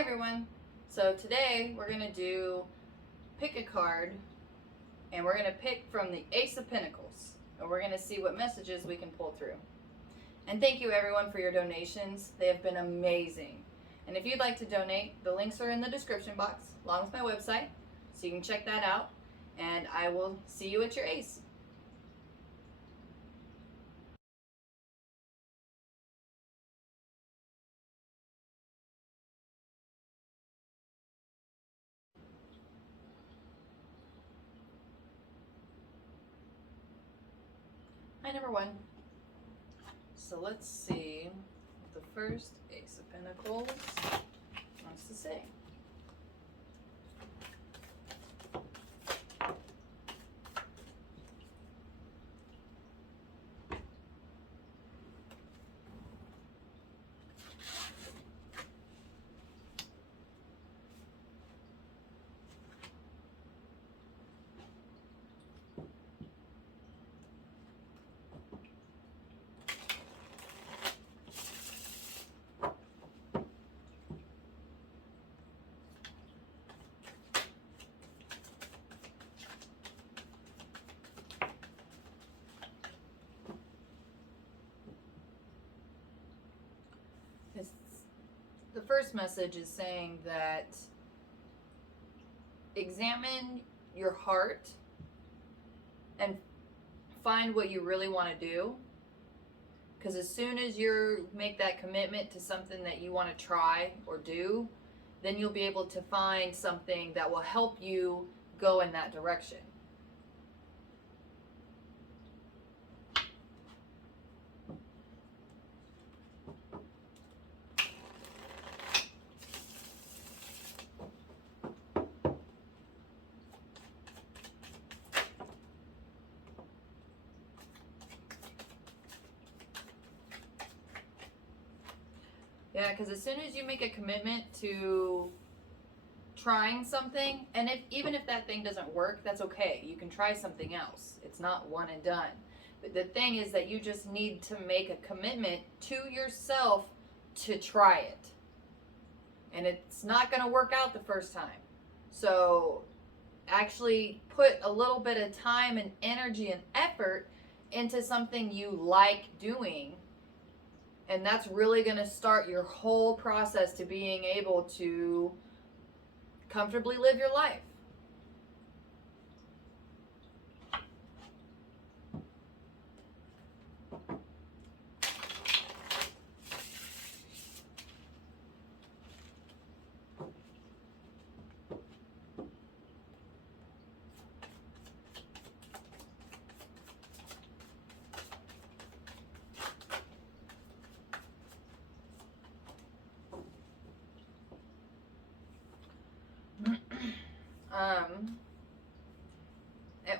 everyone. So today we're going to pick a card, and we're going to pick from the Ace of Pentacles, and we're going to see what messages we can pull through. And thank you everyone for your donations. They have been amazing. And if you'd like to donate, the links are in the description box along with my website, so you can check that out, and I will see you at your Ace. Hi, number one. So let's see what the first Ace of Pentacles wants to say. The first message is saying that examine your heart and find what you really want to do. Because as soon as you make that commitment to something that you want to try or do, then you'll be able to find something that will help you go in that direction. Yeah, because as soon as you make a commitment to trying something, and even if that thing doesn't work, that's okay. You can try something else. It's not one and done. But the thing is that you just need to make a commitment to yourself to try it. And it's not going to work out the first time. So actually put a little bit of time and energy and effort into something you like doing. And that's really going to start your whole process to being able to comfortably live your life.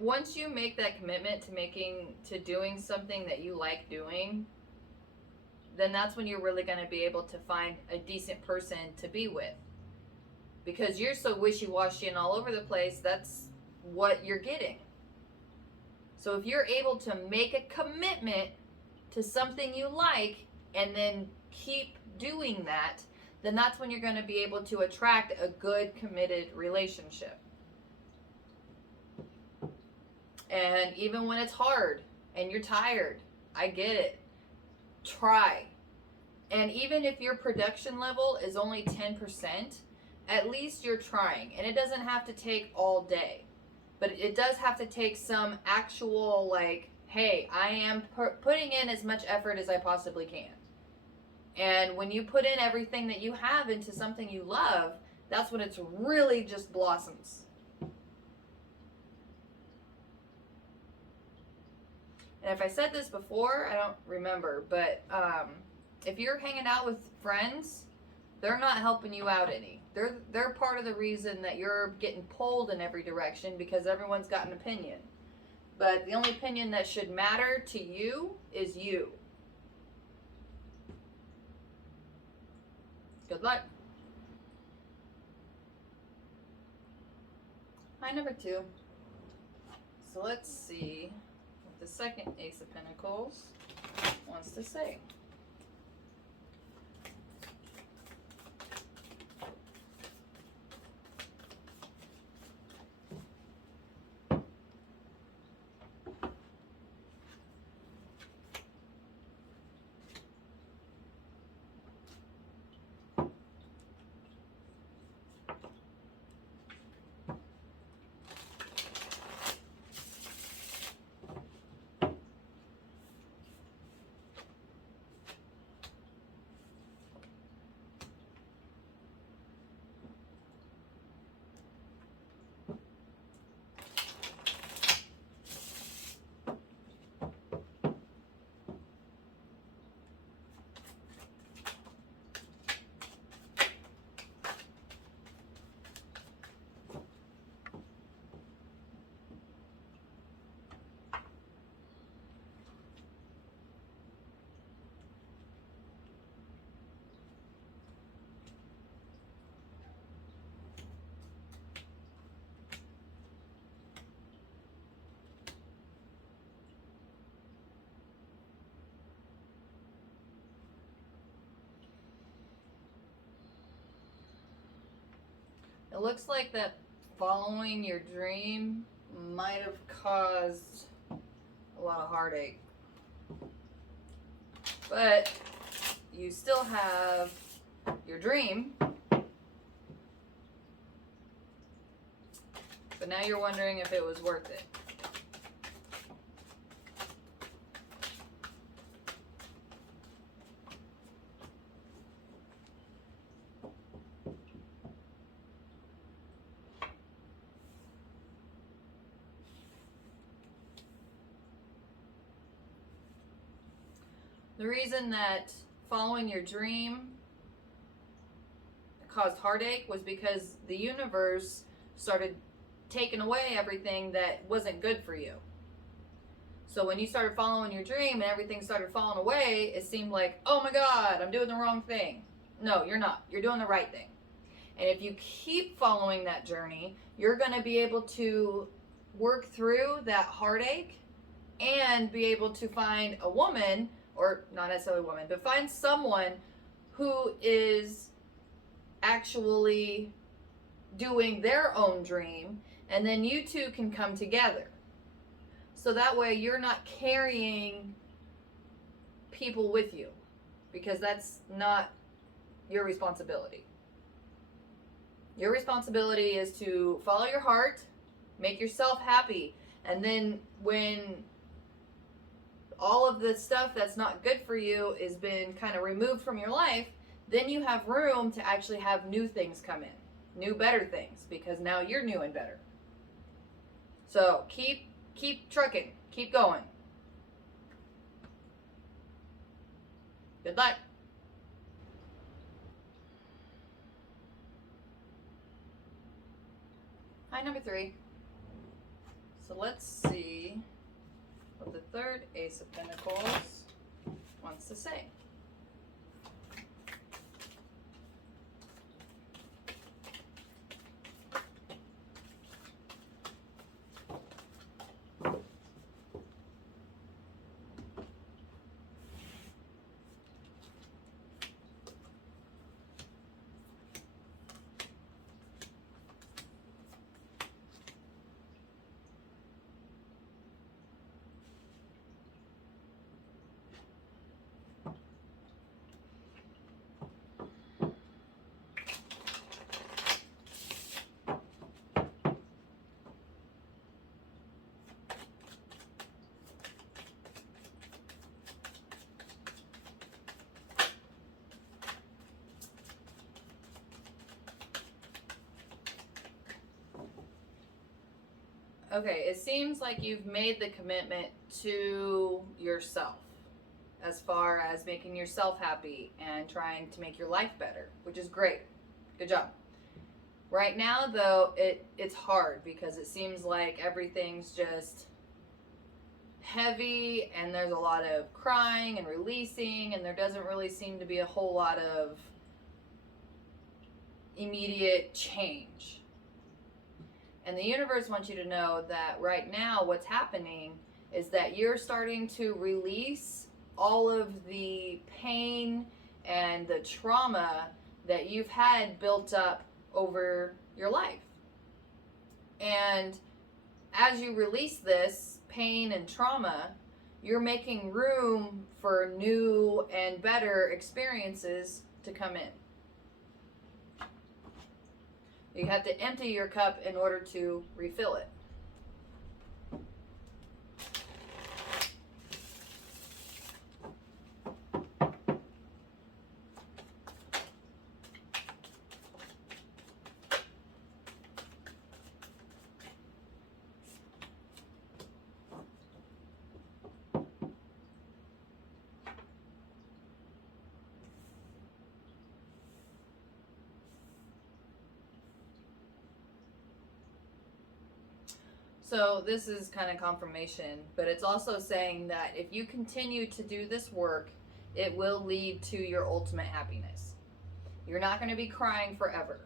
Once you make that commitment to doing something that you like doing, then that's when you're really going to be able to find a decent person to be with. Because you're so wishy-washy and all over the place, that's what you're getting. So if you're able to make a commitment to something you like and then keep doing that, then that's when you're going to be able to attract a good, committed relationship. And even when it's hard and you're tired, I get it. Try. And even if your production level is only 10%, at least you're trying. And it doesn't have to take all day. But it does have to take some actual, like, hey, I am putting in as much effort as I possibly can. And when you put in everything that you have into something you love, that's when it's really just blossoms. And if I said this before, I don't remember, but if you're hanging out with friends, they're not helping you out any. They're part of the reason that you're getting pulled in every direction, because everyone's got an opinion. But the only opinion that should matter to you is you. Good luck. Hi, number two. So let's see what the second Ace of Pentacles wants to say. It looks like that following your dream might have caused a lot of heartache. But you still have your dream. But now you're wondering if it was worth it. The reason that following your dream caused heartache was because the universe started taking away everything that wasn't good for you. So when you started following your dream and everything started falling away, it seemed like, oh my God, I'm doing the wrong thing. No, you're not. You're doing the right thing. And if you keep following that journey, you're going to be able to work through that heartache and be able to find a woman, or not necessarily a woman, but find someone who is actually doing their own dream, and then you two can come together. So that way you're not carrying people with you, because that's not your responsibility. Your responsibility is to follow your heart, make yourself happy, and then when all of the stuff that's not good for you has been kind of removed from your life, then you have room to actually have new things come in, new better things, because now you're new and better. So keep trucking, keep going. Good luck. Hi, number 3. So let's see what the third Ace of Pentacles wants to say. Okay, it seems like you've made the commitment to yourself as far as making yourself happy and trying to make your life better, which is great. Good job. Right now, though, it's hard because it seems like everything's just heavy and there's a lot of crying and releasing, and there doesn't really seem to be a whole lot of immediate change. And the universe wants you to know that right now what's happening is that you're starting to release all of the pain and the trauma that you've had built up over your life. And as you release this pain and trauma, you're making room for new and better experiences to come in. You have to empty your cup in order to refill it. So this is kind of confirmation, but it's also saying that if you continue to do this work, it will lead to your ultimate happiness. You're not going to be crying forever.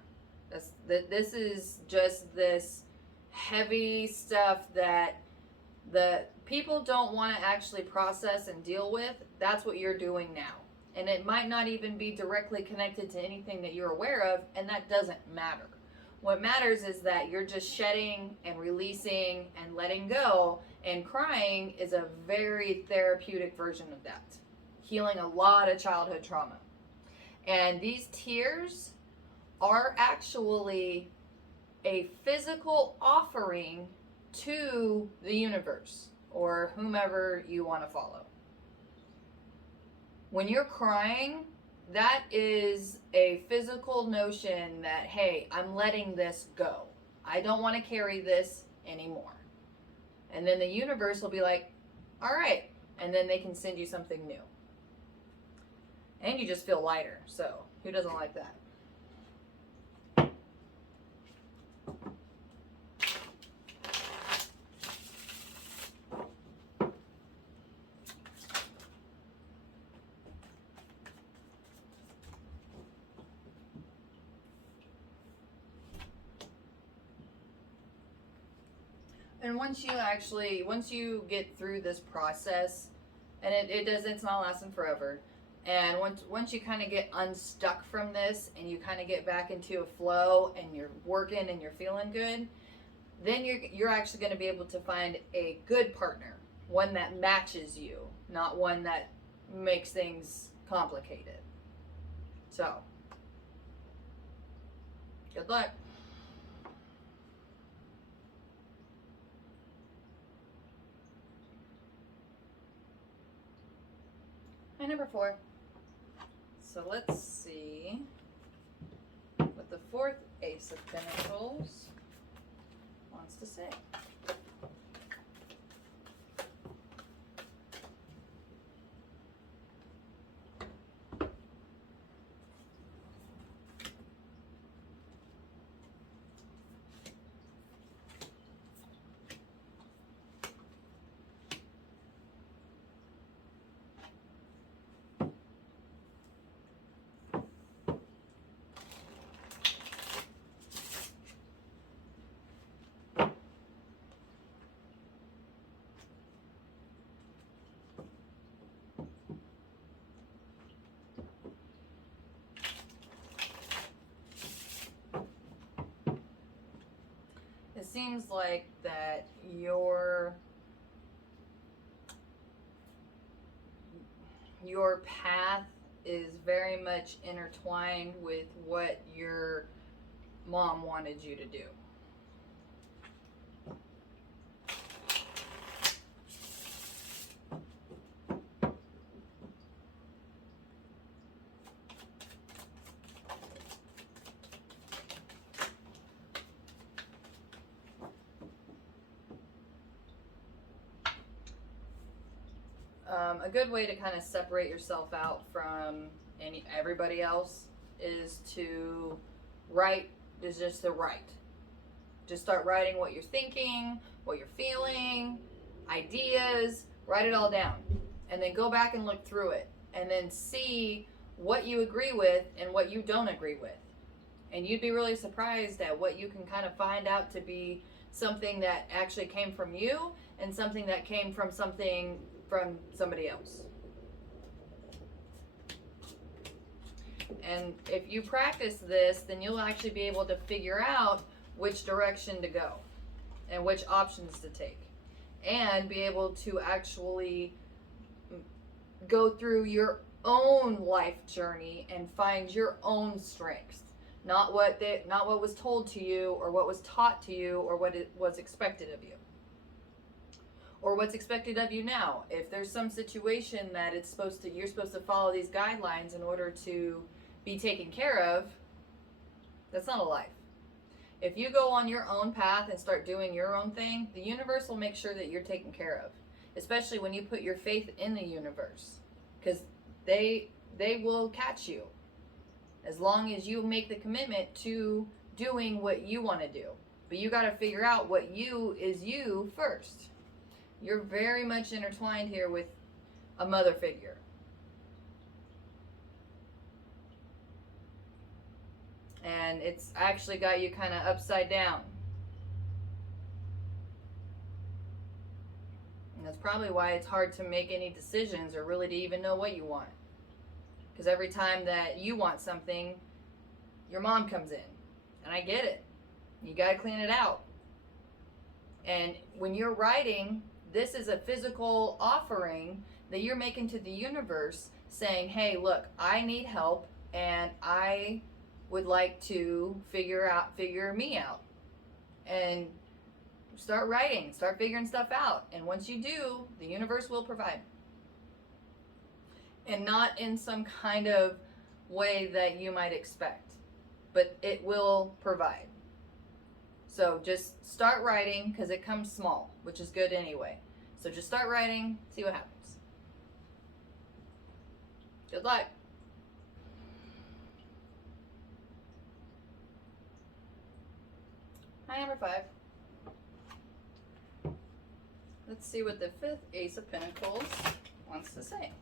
This is just this heavy stuff that the people don't want to actually process and deal with. That's what you're doing now. And it might not even be directly connected to anything that you're aware of, and that doesn't matter. What matters is that you're just shedding and releasing and letting go, and crying is a very therapeutic version of that, healing a lot of childhood trauma. And these tears are actually a physical offering to the universe or whomever you want to follow. When you're crying, that is a physical notion that, hey, I'm letting this go. I don't want to carry this anymore. And then the universe will be like, all right. And then they can send you something new. And you just feel lighter. So who doesn't like that? And once you get through this process, and it's not lasting forever, and once you kind of get unstuck from this and you kind of get back into a flow and you're working and you're feeling good, then you're actually going to be able to find a good partner, one that matches you, not one that makes things complicated. So, good luck. And number 4. So let's see what the 4th Ace of Pentacles wants to say. It seems like that your path is very much intertwined with what your mom wanted you to do. A good way to kind of separate yourself out from everybody else is to write. Is just to write. Just start writing what you're thinking, what you're feeling, ideas. Write it all down, and then go back and look through it, and then see what you agree with and what you don't agree with. And you'd be really surprised at what you can kind of find out to be something that actually came from you and something that came from somebody else. And if you practice this, then you'll actually be able to figure out which direction to go and which options to take, and be able to actually go through your own life journey and find your own strengths, not what was told to you or what was taught to you or what it was expected of you. Or what's expected of you now. If there's some situation that you're supposed to follow these guidelines in order to be taken care of, that's not a life. If you go on your own path and start doing your own thing, the universe will make sure that you're taken care of. Especially when you put your faith in the universe, because they will catch you as long as you make the commitment to doing what you want to do. But you got to figure out what is you first. You're very much intertwined here with a mother figure. And it's actually got you kind of upside down. And that's probably why it's hard to make any decisions or really to even know what you want. Because every time that you want something, your mom comes in. And I get it. You got to clean it out. And when you're writing, this is a physical offering that you're making to the universe, saying, hey, look, I need help, and I would like to figure me out. And start writing, start figuring stuff out. And once you do, the universe will provide. And not in some kind of way that you might expect, but it will provide. So just start writing, because it comes small, which is good anyway. So just start writing, see what happens. Good luck. Hi, number 5. Let's see what the 5th Ace of Pentacles wants to say.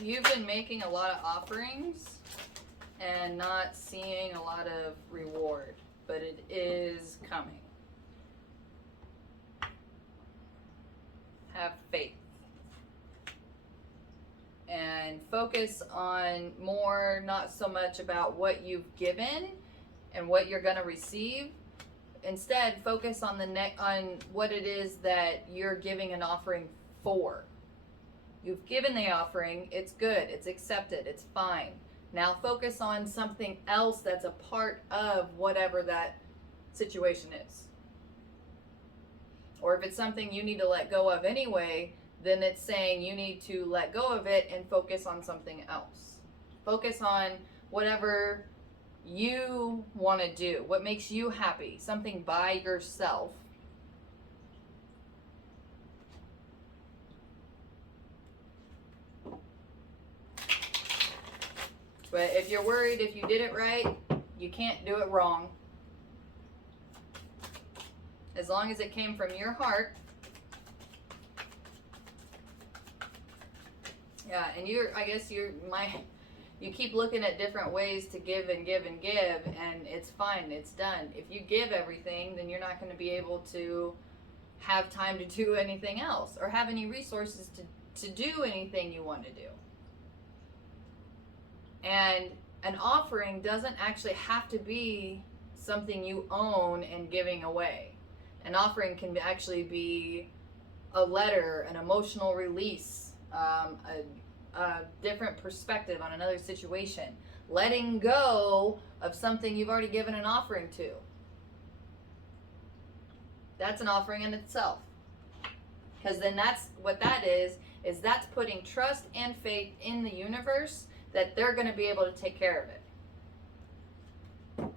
You've been making a lot of offerings and not seeing a lot of reward, but it is coming. Have faith. And focus on more, not so much about what you've given and what you're going to receive. Instead, focus on on what it is that you're giving an offering for. You've given the offering, it's good, it's accepted, it's fine. Now focus on something else that's a part of whatever that situation is. Or if it's something you need to let go of anyway, then it's saying you need to let go of it and focus on something else. Focus on whatever you want to do, what makes you happy, something by yourself. But if you're worried if you did it right, you can't do it wrong. As long as it came from your heart. Yeah, and you keep looking at different ways to give and give and give, and it's fine, it's done. If you give everything, then you're not going to be able to have time to do anything else or have any resources to do anything you want to do. And an offering doesn't actually have to be something you own and giving away. An offering can actually be a letter, an emotional release, a different perspective on another situation, letting go of something you've already given an offering to. That's an offering in itself. Because then that's what that is that's putting trust and faith in the universe that they're going to be able to take care of it.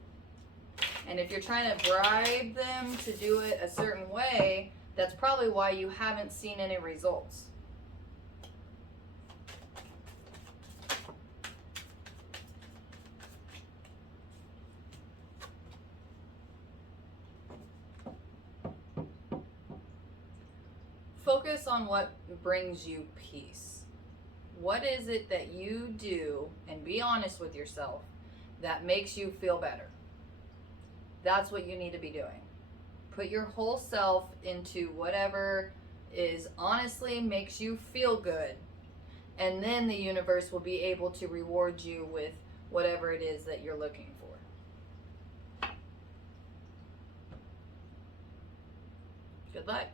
And if you're trying to bribe them to do it a certain way, that's probably why you haven't seen any results. Focus on what brings you peace. What is it that you do, and be honest with yourself, that makes you feel better? That's what you need to be doing. Put your whole self into whatever is honestly makes you feel good, and then the universe will be able to reward you with whatever it is that you're looking for. Good luck.